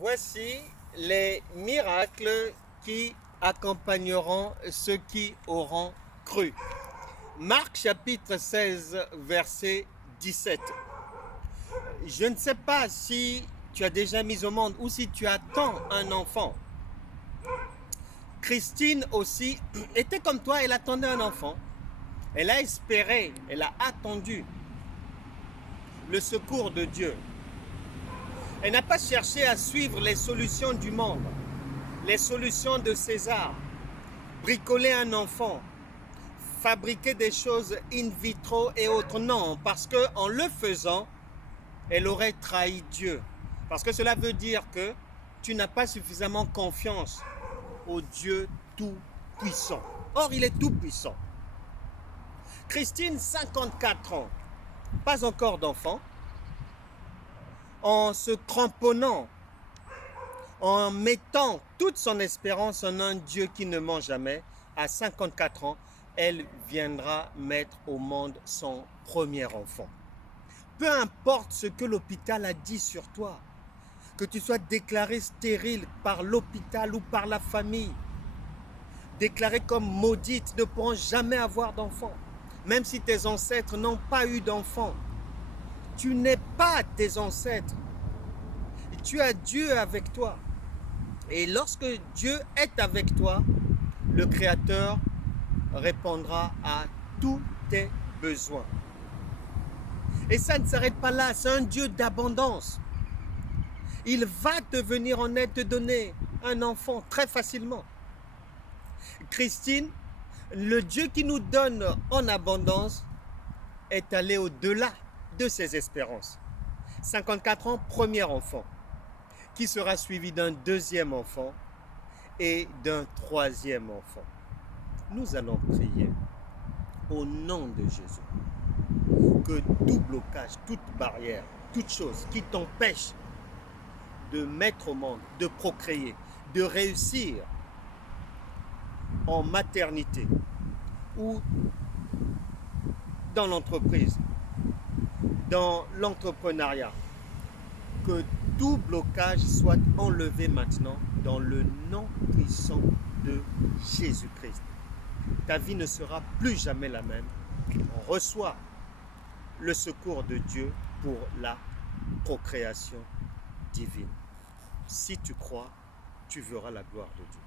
Voici les miracles qui accompagneront ceux qui auront cru. Marc chapitre 16, verset 17. Je ne sais pas si tu as déjà mis au monde ou si tu attends un enfant. Christine aussi était comme toi, elle attendait un enfant. Elle a espéré, elle a attendu le secours de Dieu. Elle n'a pas cherché à suivre les solutions du monde, les solutions de César, bricoler un enfant, fabriquer des choses in vitro et autres. Non, parce qu'en le faisant, elle aurait trahi Dieu. Parce que cela veut dire que tu n'as pas suffisamment confiance au Dieu tout-puissant. Or, il est tout-puissant. Christine, 54 ans, pas encore d'enfant, en se cramponnant, en mettant toute son espérance en un Dieu qui ne ment jamais, à 54 ans, elle viendra mettre au monde son premier enfant. Peu importe ce que l'hôpital a dit sur toi, que tu sois déclaré stérile par l'hôpital ou par la famille, déclaré comme maudite, ne pourront jamais avoir d'enfant. Même si tes ancêtres n'ont pas eu d'enfant, tu n'es pas tes ancêtres. Tu as Dieu avec toi. Et lorsque Dieu est avec toi, le Créateur répondra à tous tes besoins. Et ça ne s'arrête pas là, c'est un Dieu d'abondance. Il va te venir en aide, te donner un enfant très facilement. Christine, le Dieu qui nous donne en abondance est allé au-delà de ses espérances. 54 ans, premier enfant, qui sera suivi d'un deuxième enfant et d'un troisième enfant. Nous allons prier au nom de Jésus que tout blocage, toute barrière, toute chose qui t'empêche de mettre au monde, de procréer, de réussir en maternité ou dans l'entreprise, dans l'entrepreneuriat, que tout blocage soit enlevé maintenant dans le nom puissant de Jésus-Christ. Ta vie ne sera plus jamais la même. On reçoit le secours de Dieu pour la procréation divine. Si tu crois, tu verras la gloire de Dieu.